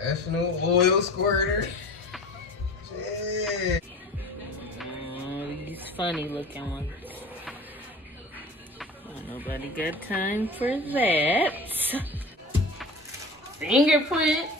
Professional oil squirter. Shit. These funny looking ones. Nobody got time for that. Fingerprints.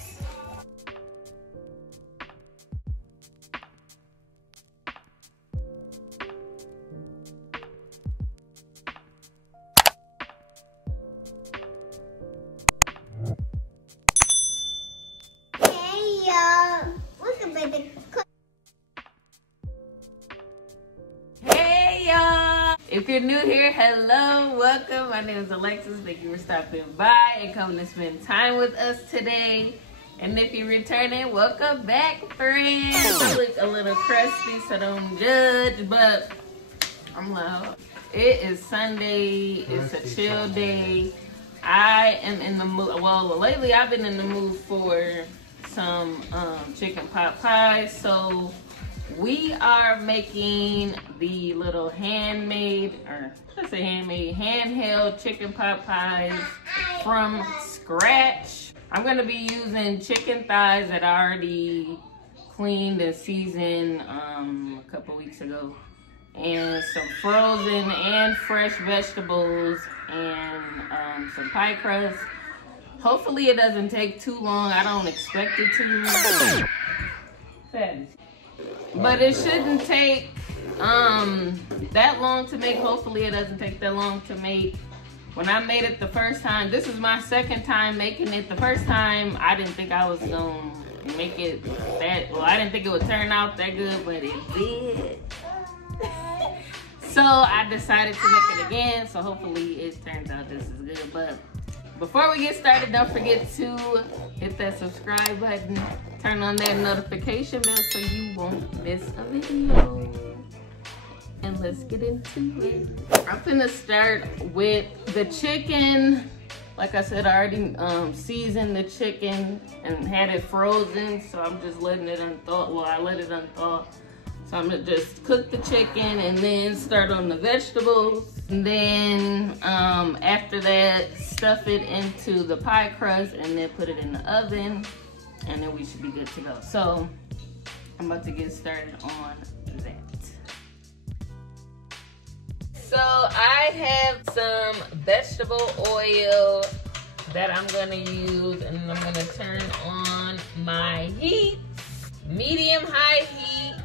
If you're new here, hello, welcome. My name is Alexis. Thank you for stopping by and coming to spend time with us today. And if you're returning, welcome back, friends. I look a little crusty, so don't judge, but I'm loud. It is Sunday. It's a chill day. I am in the mood. Well, lately I've been in the mood for some chicken pot pies. So we are making the little handmade, or let's say handmade, handheld chicken pot pies from scratch. I'm gonna be using chicken thighs that I already cleaned and seasoned a couple weeks ago, and some frozen and fresh vegetables, and some pie crust. Hopefully it doesn't take too long. I don't expect it to. But it shouldn't take that long to make. Hopefully it doesn't take that long to make. When I made it the first time, this is my second time making it. The first time, I didn't think I was gonna make it that, well, I didn't think it would turn out that good, but it did. So I decided to make it again, so hopefully it turns out this is good. But before we get started, don't forget to hit that subscribe button, turn on that notification bell so you won't miss a video. And let's get into it. I'm gonna start with the chicken. Like I said, I already seasoned the chicken and had it frozen, so I'm just letting it unthaw. Well, I let it unthaw. So I'm gonna just cook the chicken and then start on the vegetables. And then after that, stuff it into the pie crust and then put it in the oven, and then we should be good to go. So I'm about to get started on that. So I have some vegetable oil that I'm gonna use, and I'm gonna turn on my heat, medium-high heat.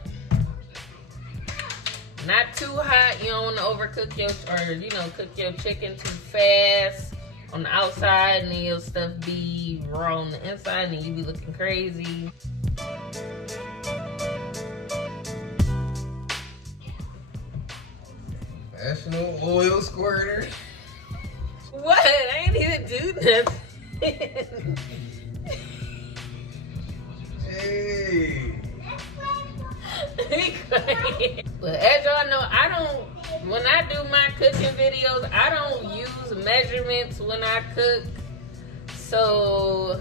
Not too hot. You don't want to overcook your, or cook your chicken too fast on the outside, and then your stuff be raw on the inside, and you be looking crazy. Professional oil squirter. What? I ain't even do nothing. Hey. But as y'all know, when I do my cooking videos, I don't use measurements when I cook. So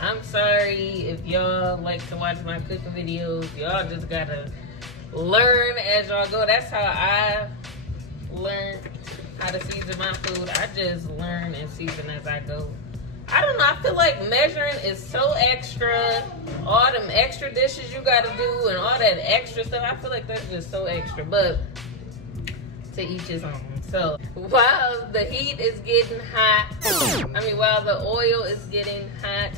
I'm sorry if y'all like to watch my cooking videos. Y'all just gotta learn as y'all go. That's how I learned how to season my food. I just learn and season as I go. I don't know, I feel like measuring is so extra. All them extra dishes you gotta do and all that extra stuff, I feel like that's just so extra, but to each his own. So while the heat is getting hot, while the oil is getting hot,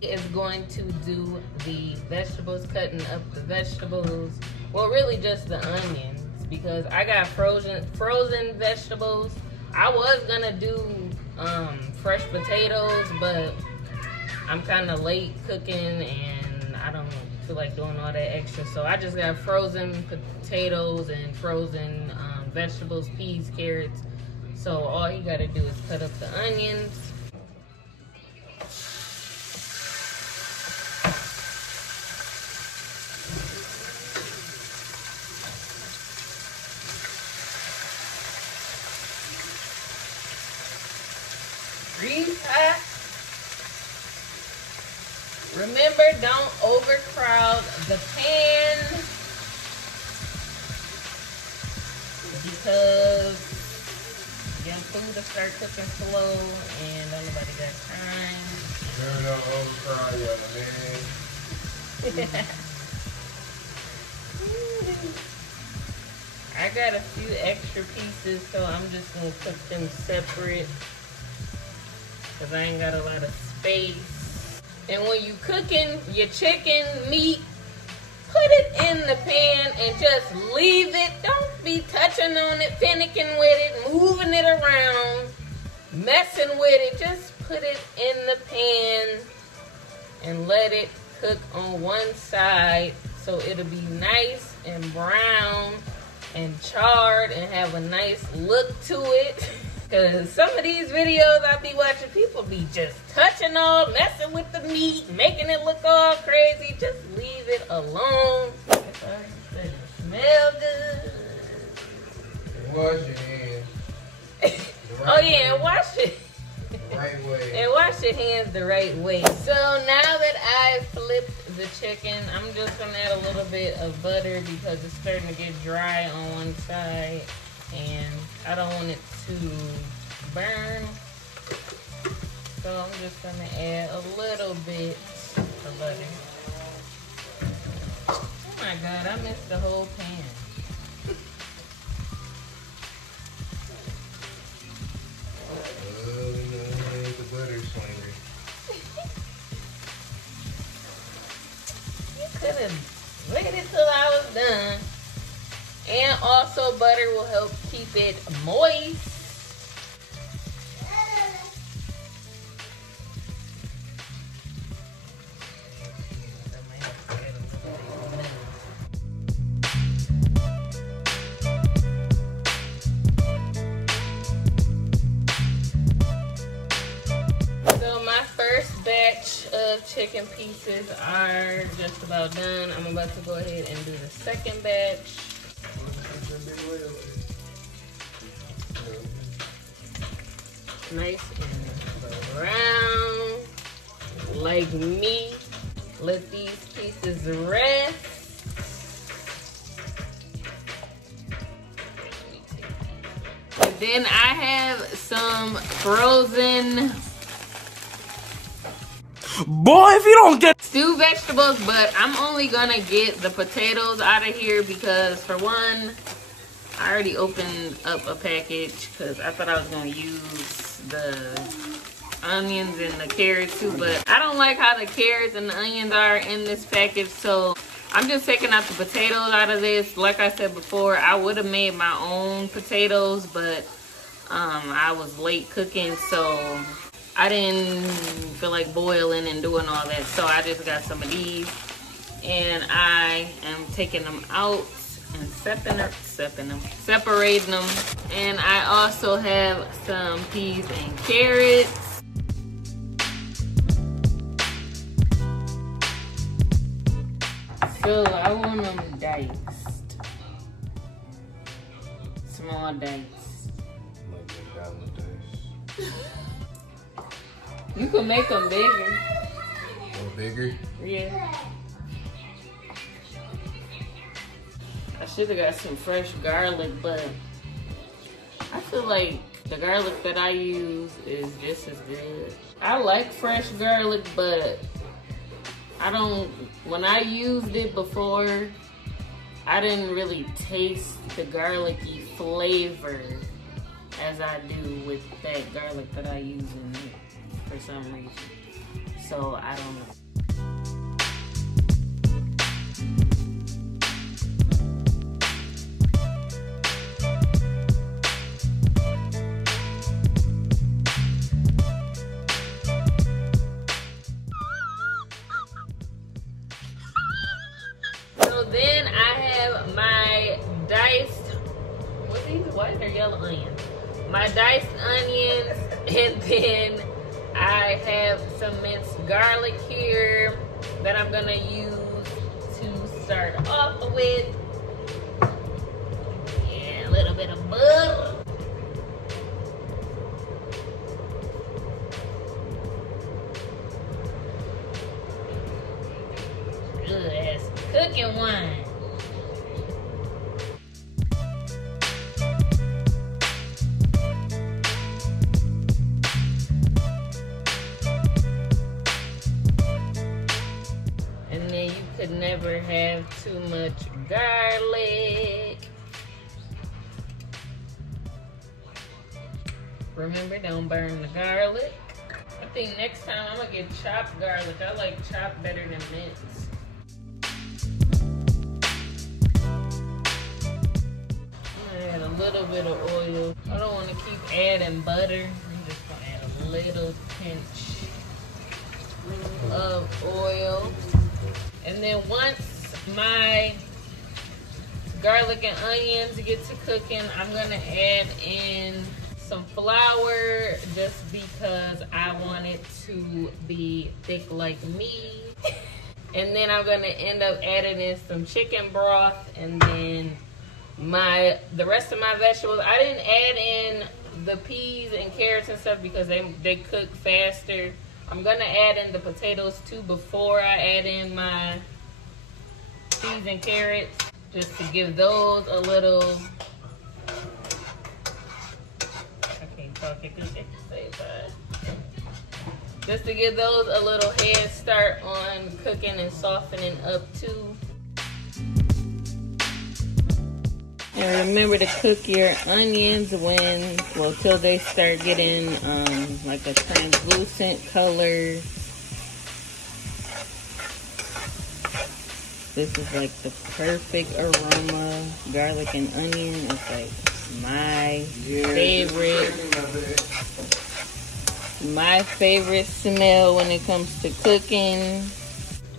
it's going to do the vegetables, cutting up the vegetables. Well, really just the onions, because I got frozen vegetables. I was gonna do fresh potatoes, but I'm kind of late cooking and I don't feel like doing all that extra, so I just got frozen potatoes and frozen vegetables, peas, carrots. So all you gotta do is cut up the onions. Grease hot. Remember, don't overcrowd the pan, because your food will start cooking slow and don't nobody got time. Never know overfry yellow, man. I got a few extra pieces, so I'm just gonna cook them separate because I ain't got a lot of space. And when you cooking your chicken meat, put it in the pan and just leave it. Don't be touching on it, finicking with it, moving it around, messing with it. Just put it in the pan and let it cook on one side so it'll be nice and brown and charred and have a nice look to it. Because some of these videos I be watching, people be just touching all, messing with the meat, making it look all crazy. Just leave it alone. Smell good. Wash your hands. Oh yeah, and wash it. The right way. And wash your hands the right way. So now that I flipped the chicken, I'm just gonna add a little bit of butter because it's starting to get dry on one side and I don't want it to burn. So I'm just gonna add a little bit of butter. Oh my God, I missed the whole pan. The butter slinger. You could have waited till I was done. And also butter will help keep it moist. So my first batch of chicken pieces are just about done. I'm about to go ahead and do the second batch. Nice and brown, like me. Let these pieces rest. And then I have some frozen boy, if you don't get stew vegetables, but I'm only gonna get the potatoes out of here because for one, I already opened up a package because I thought I was gonna use the onions and the carrots too, but I don't like how the carrots and the onions are in this package, so I'm just taking out the potatoes out of this. Like I said before, I would have made my own potatoes, but I was late cooking, so I didn't feel like boiling and doing all that, so I just got some of these and I am taking them out and separating them. And I also have some peas and carrots. So I want them diced, small diced. You can make them bigger. Or bigger? Yeah. I should have got some fresh garlic, but I feel like the garlic that I use is just as good. I like fresh garlic, but I don't, when I used it before, I didn't really taste the garlicky flavor as I do with that garlic that I use in it for some reason. So I don't know. So then I have my diced, what these white or yellow onions? My diced onions, and then I have some minced garlic here that I'm gonna use to start off with. Yeah, a little bit of butter. Good ass cooking wine. could never have too much garlic. Remember, don't burn the garlic. I think next time I'm gonna get chopped garlic. I like chopped better than minced. I'm gonna add a little bit of oil. I don't want to keep adding butter. I'm just gonna add a little pinch of oil. And then once my garlic and onions get to cooking, I'm gonna add in some flour just because I want it to be thick like me. And then I'm gonna end up adding in some chicken broth, and then the rest of my vegetables. I didn't add in the peas and carrots and stuff because they cook faster. I'm gonna add in the potatoes too before I add in my peas and carrots, just to give those a little. Just to give those a little head start on cooking and softening up too. And remember to cook your onions till they start getting like a translucent color. This is like the perfect aroma. Garlic and onion is like my favorite smell when it comes to cooking.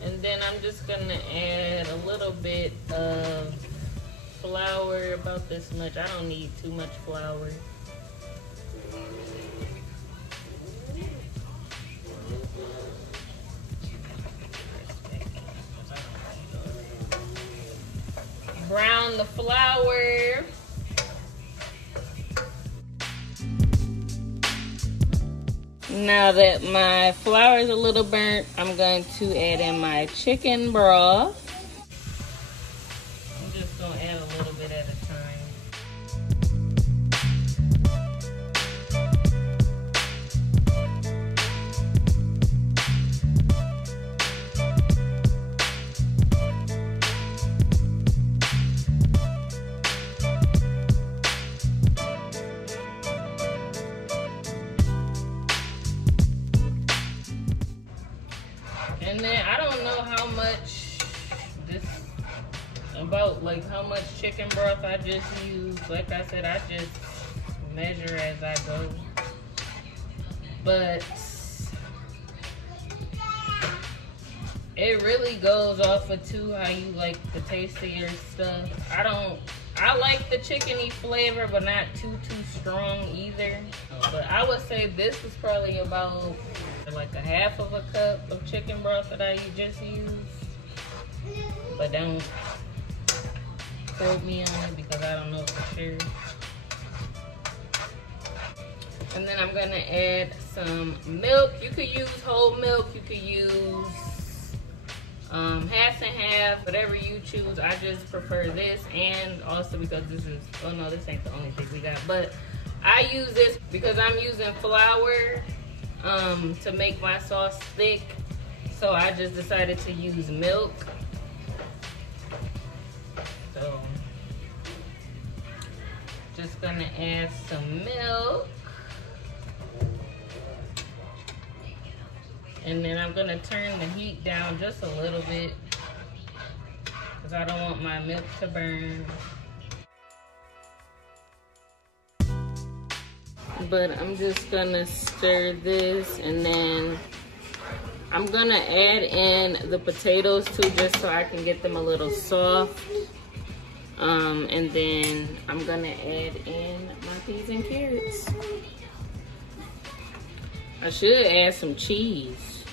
And then I'm just gonna add a little bit of flour, about this much. I don't need too much flour. Brown the flour. Now that my flour is a little burnt, I'm going to add in my chicken broth. I'm just going to add a little bit at a time. And then I don't know how much how much chicken broth I just used. Like I said, I just measure as I go. But it really goes off of how you like the taste of your stuff. I like the chickeny flavor, but not too strong either. But I would say this was probably about like a half of a cup of chicken broth that I just used. But don't quote me on it because I don't know for sure. And then I'm gonna add some milk. You could use whole milk, you could use half and half, whatever you choose. I just prefer this, and also because this ain't the only thing we got, but I use this because I'm using flour to make my sauce thick, so I just decided to use milk. So just gonna add some milk, and then I'm gonna turn the heat down just a little bit because I don't want my milk to burn. But I'm just gonna stir this, and then I'm gonna add in the potatoes too, just so I can get them a little soft. And then I'm gonna add in my peas and carrots. I should add some cheese.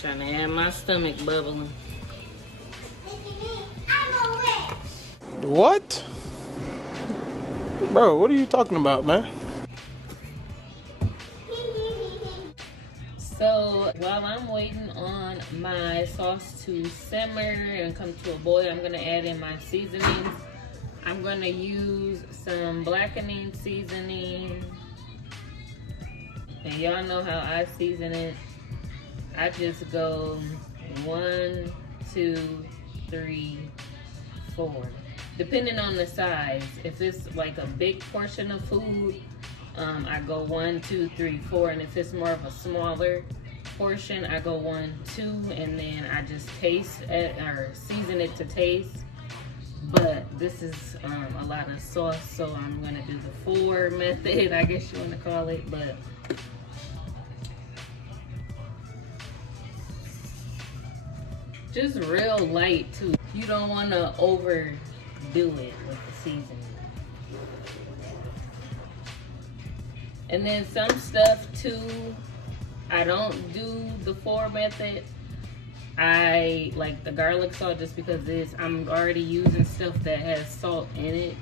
Trying to have my stomach bubbling. What? Bro, what are you talking about, man? So while I'm waiting on my sauce to simmer and come to a boil, I'm gonna add in my seasonings. I'm gonna use some blackening seasoning. And y'all know how I season it. I just go 1, 2, 3, 4. Depending on the size. If it's like a big portion of food, I go 1, 2, 3, 4. And if it's more of a smaller portion, I go 1, 2, and then I just taste it or season it to taste. But this is a lot of sauce, so I'm gonna do the 4 method, I guess you wanna call it, but just real light too. You don't wanna overdo it with the seasoning. And then some stuff too, I don't do the 4 method. I like the garlic salt just because I'm already using stuff that has salt in it.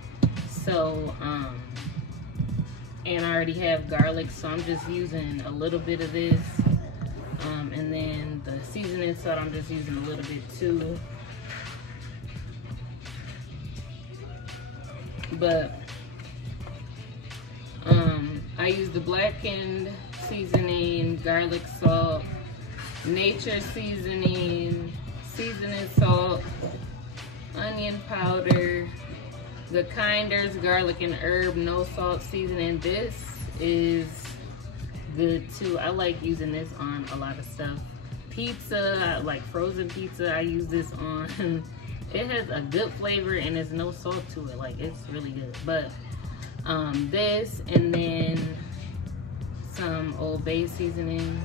So, and I already have garlic, so I'm just using a little bit of this. And then the seasoning salt, I'm just using a little bit too. But, I use the blackened seasoning, garlic salt, nature seasoning, seasoning salt, onion powder, the Kinder's garlic and herb no salt seasoning. This is good too. I like using this on a lot of stuff. Pizza, like frozen pizza, I use this on. It has a good flavor and there's no salt to it. Like, it's really good. But this, and then some Old Bay seasoning.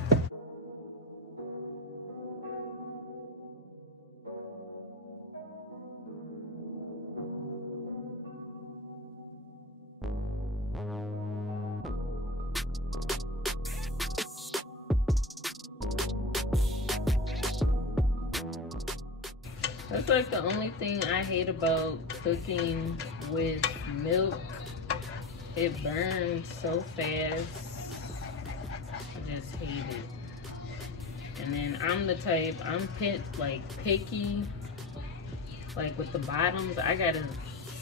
That's like the only thing I hate about cooking with milk. It burns so fast. I just hate it. And then I'm the type, I'm picky. Like with the bottoms, I gotta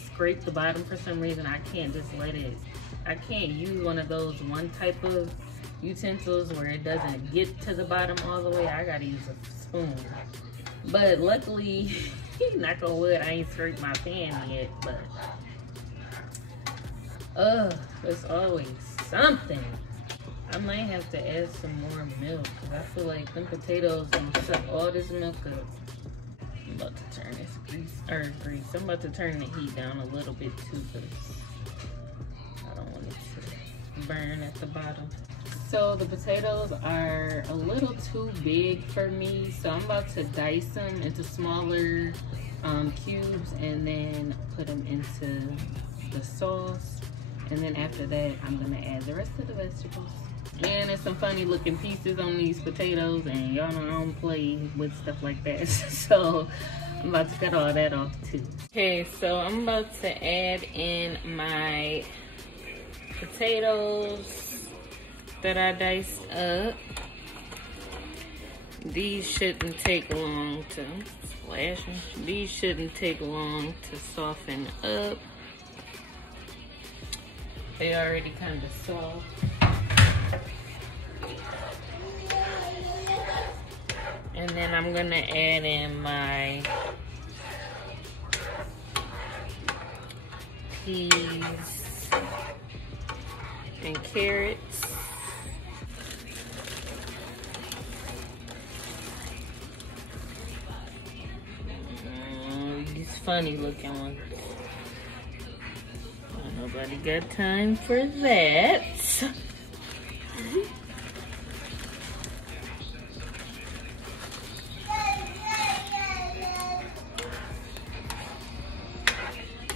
scrape the bottom for some reason. I can't just let it, I can't use one of those one type of utensils where it doesn't get to the bottom all the way. I gotta use a spoon. But luckily, knock on wood, I ain't scraped my pan yet, but it's always something. I might have to add some more milk because I feel like them potatoes gonna suck all this milk up. I'm about to turn this grease. I'm about to turn the heat down a little bit too because I don't want it to burn at the bottom. So the potatoes are a little too big for me, so I'm about to dice them into smaller cubes and then put them into the sauce. And then after that, I'm gonna add the rest of the vegetables. And there's some funny looking pieces on these potatoes, and y'all know I don't play with stuff like that. So I'm about to cut all that off too. Okay, so I'm about to add in my potatoes that I diced up. These shouldn't take long to splashing. These shouldn't take long to soften up. They already kind of soft. And then I'm gonna add in my peas and carrots. These funny looking ones. Nobody got time for that.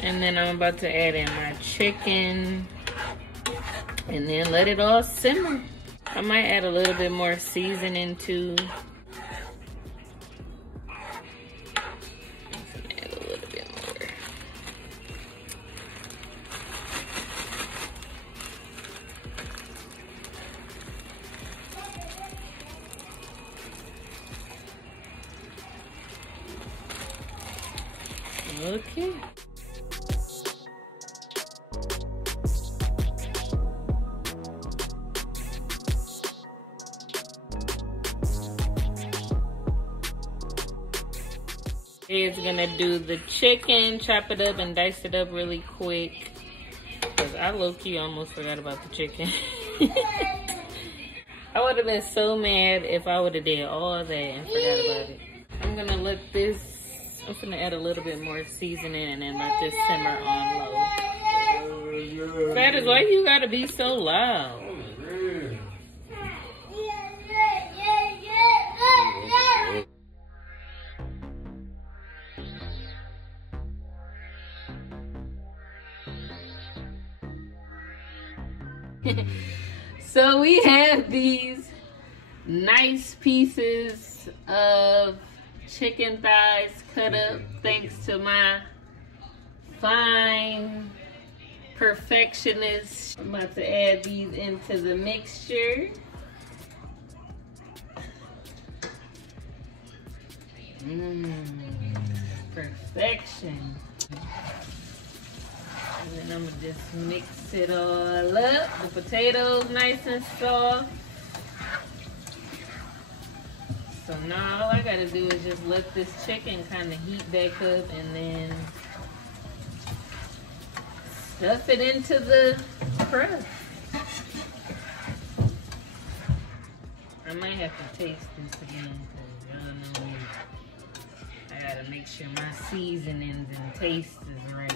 And then I'm about to add in my chicken and then let it all simmer. I might add a little bit more seasoning too. Add a little bit more. Okay. It's gonna do the chicken, chop it up and dice it up really quick. Cause I low-key almost forgot about the chicken. I would have been so mad if I would have did all that and forgot about it. I'm gonna let this, I'm gonna add a little bit more seasoning and then let this simmer on low. That is why you gotta be so loud. So we have these nice pieces of chicken thighs cut up thanks to my fine perfectionist. I'm about to add these into the mixture. Perfection. And then I'm gonna just mix it all up. The potatoes nice and soft. So now all I gotta do is just let this chicken kind of heat back up and then stuff it into the crust. I might have to taste this again because y'all know me. I gotta make sure my seasonings and taste is right.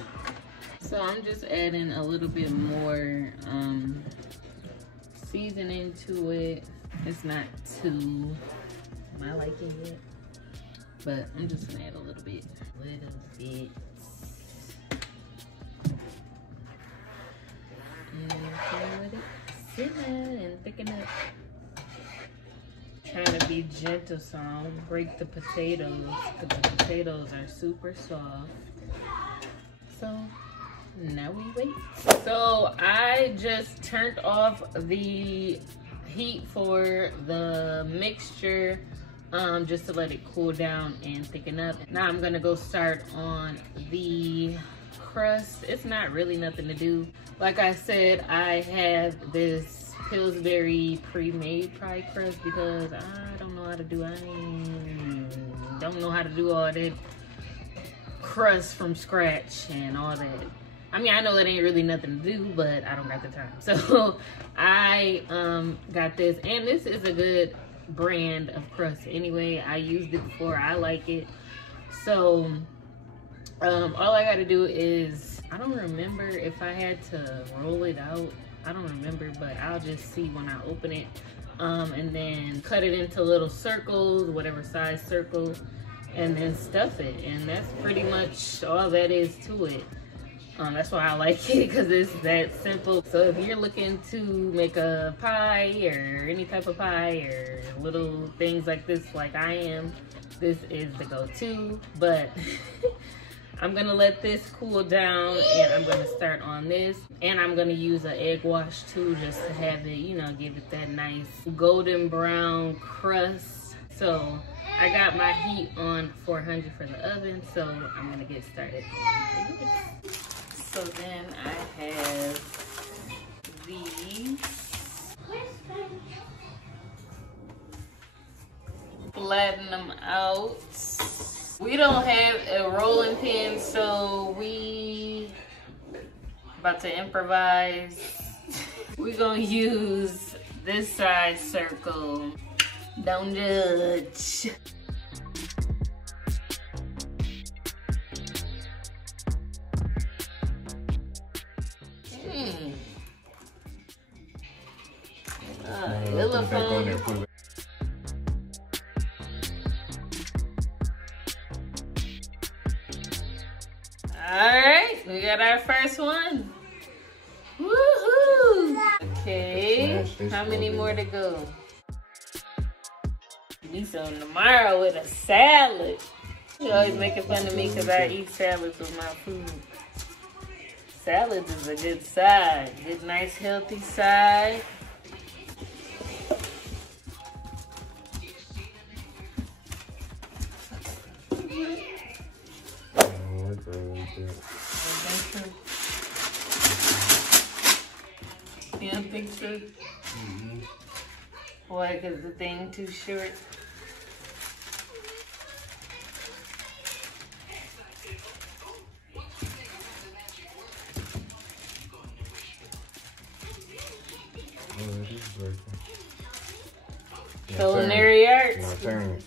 So I'm just adding a little bit more seasoning to it. It's not too my liking yet, but I'm just gonna add a little bit. And let it simmer and thicken up. Trying to be gentle so I don't break the potatoes because the potatoes are super soft. So now we wait. So I just turned off the heat for the mixture just to let it cool down and thicken up. Now I'm gonna go start on the crust. It's not really nothing to do. Like I said, I have this Pillsbury pre-made pie crust because I don't know how to do, don't know how to do all that crust from scratch and all that. I mean, I know it ain't really nothing to do, but I don't got the time. So I got this, and this is a good brand of crust anyway. I used it before, I like it. So all I gotta do is, I don't remember if I had to roll it out. I don't remember, but I'll just see when I open it. And then cut it into little circles, whatever size circle, and then stuff it. And that's pretty much all that is to it. That's why I like it, because it's that simple. So if you're looking to make a pie or any type of pie or little things like this like I am, this is the go-to. But I'm gonna let this cool down and I'm gonna start on this. And I'm gonna use an egg wash too, just to have it, you know, give it that nice golden brown crust. So I got my heat on 400 for the oven, so I'm gonna get started. So then I have these. Flatten them out. We don't have a rolling pin, so we about to improvise. We're gonna use this size circle. Don't judge. Alright, we got our first one. Woohoo! Okay, how many more to go? Be some tomorrow with a salad. You always making fun of me because I eat salads with my food. Salads is a good side. Good, nice, healthy side. You don't think so? Mm-hmm. Why? Because the thing too short? Culinary arts. My turn.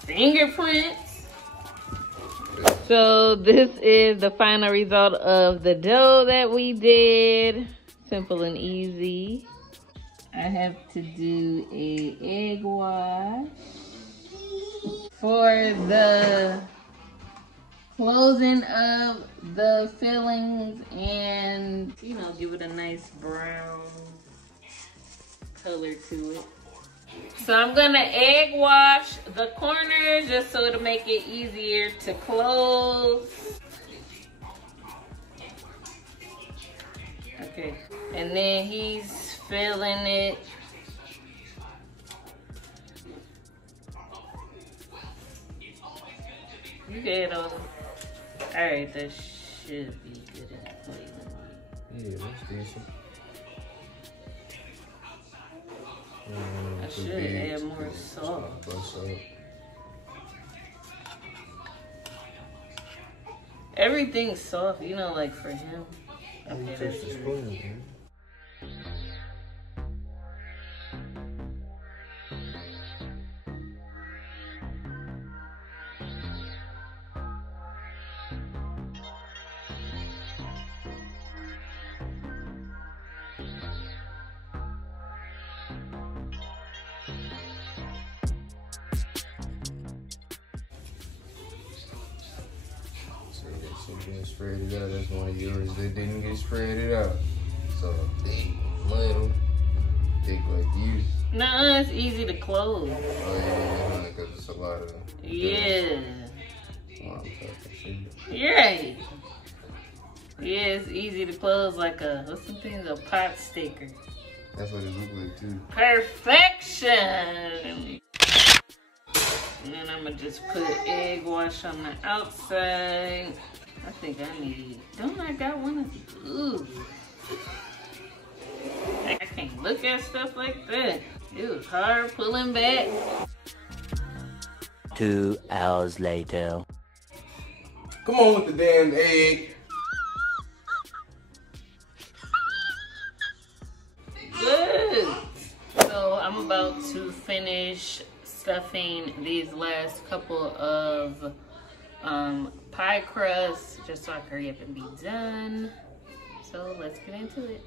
Fingerprints. So this is the final result of the dough that we did. Simple and easy. I have to do a egg wash for the closing of the fillings and, you know, give it a nice brown color to it. So I'm gonna egg wash the corners just so it'll make it easier to close. Okay, and then he's filling it. You get on. Alright, that should be good enough. Yeah, that's decent. I should add more salt. Everything's soft, you know, like for him. Okay, that's good. Getting spread it out. That's one of yours that didn't get spread it out. So thick, little, thick like you. Nuh-uh, it's easy to close. Oh yeah, because it's a lot of. Yeah. Oh, I'm talking shit. You're right. Yeah, it's easy to close like a, what's some things, a pot sticker. That's what it looked like too. Perfection. And then I'm gonna just put egg wash on the outside. I think I need, don't I got one of these? Ooh. I can't look at stuff like that. It was hard pulling back. 2 hours later. Come on with the damn egg. Good. So I'm about to finish stuffing these last couple of pie crusts just so I can hurry up and be done. So let's get into it.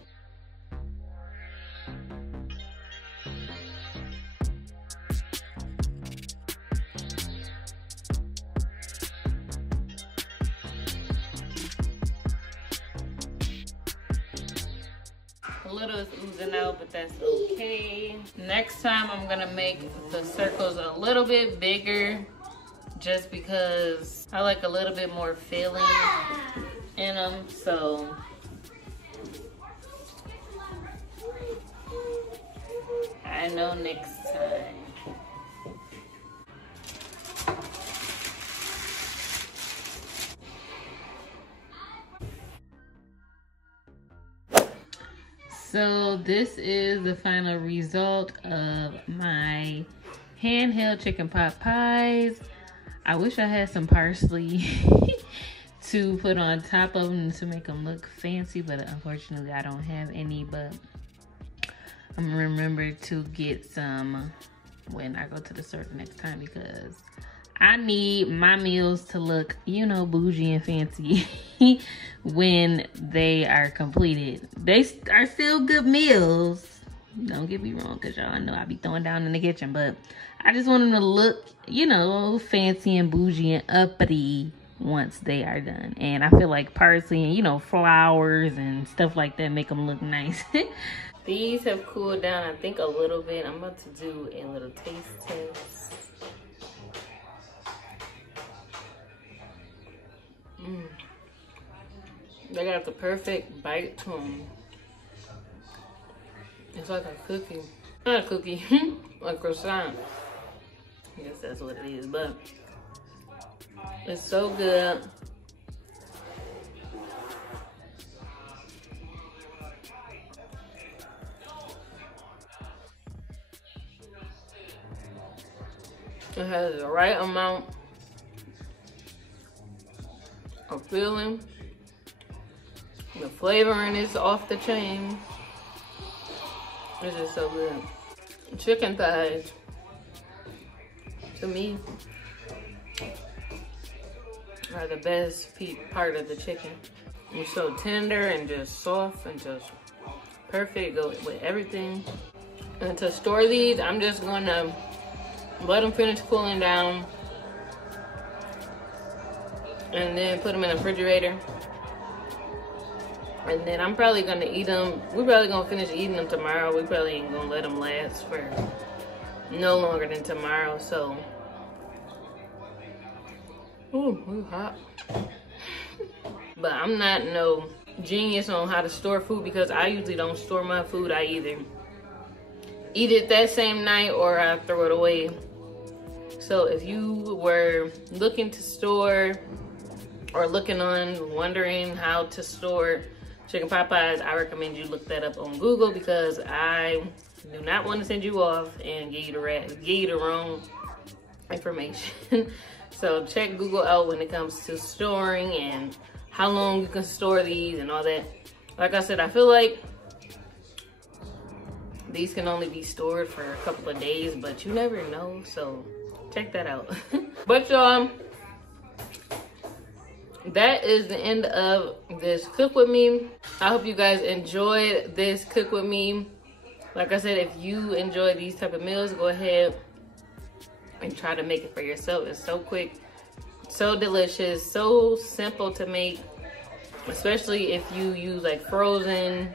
A little is oozing out, but that's okay. Next time I'm gonna make the circles a little bit bigger just because I like a little bit more filling in them, so I know next time. So this is the final result of my handheld chicken pot pies. I wish I had some parsley to put on top of them to make them look fancy, but unfortunately I don't have any, but I'm gonna remember to get some when I go to the store next time because I need my meals to look, you know, bougie and fancy when they are completed. They are still good meals. Don't get me wrong, because y'all know I be throwing down in the kitchen, but I just want them to look, you know, fancy and bougie and uppity once they are done. And I feel like parsley and, you know, flowers and stuff like that make them look nice. These have cooled down, I think, a little bit. I'm about to do a little taste test. They got the perfect bite to them. It's like a cookie. Not a cookie, a croissant. I guess that's what it is, but it's so good. It has the right amount a feeling. The flavoring is off the chain. It's just so good. Chicken thighs, to me, are the best part of the chicken. It's so tender and just soft and just perfect. Go with everything. And to store these, I'm just gonna let them finish cooling down and then put them in the refrigerator. And then I'm probably gonna eat them. We're probably gonna finish eating them tomorrow. We probably ain't gonna let them last for no longer than tomorrow. So, ooh, hot. But I'm not no genius on how to store food because I usually don't store my food. I either eat it that same night or I throw it away. So if you were looking to store or wondering how to store chicken pot pies, I recommend you look that up on Google because I do not want to send you off and give you the wrong information. So check Google out when it comes to storing and how long you can store these and all that. Like I said, I feel like these can only be stored for a couple of days, but you never know, so check that out. But y'all, that is the end of this cook with me. I hope you guys enjoyed this cook with me. Like I said, if you enjoy these type of meals, go ahead and try to make it for yourself. It's so quick, so delicious, so simple to make, especially if you use like frozen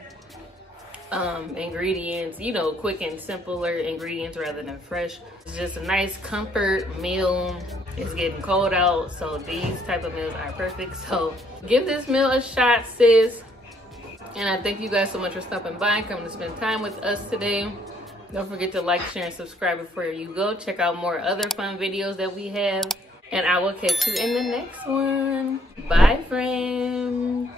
ingredients, you know, quick and simpler ingredients rather than fresh. It's just a nice comfort meal. It's getting cold out, so these type of meals are perfect. So give this meal a shot, sis. And I thank you guys so much for stopping by and coming to spend time with us today. Don't forget to like, share, and subscribe before you go. Check out more other fun videos that we have. And I will catch you in the next one. Bye, friends.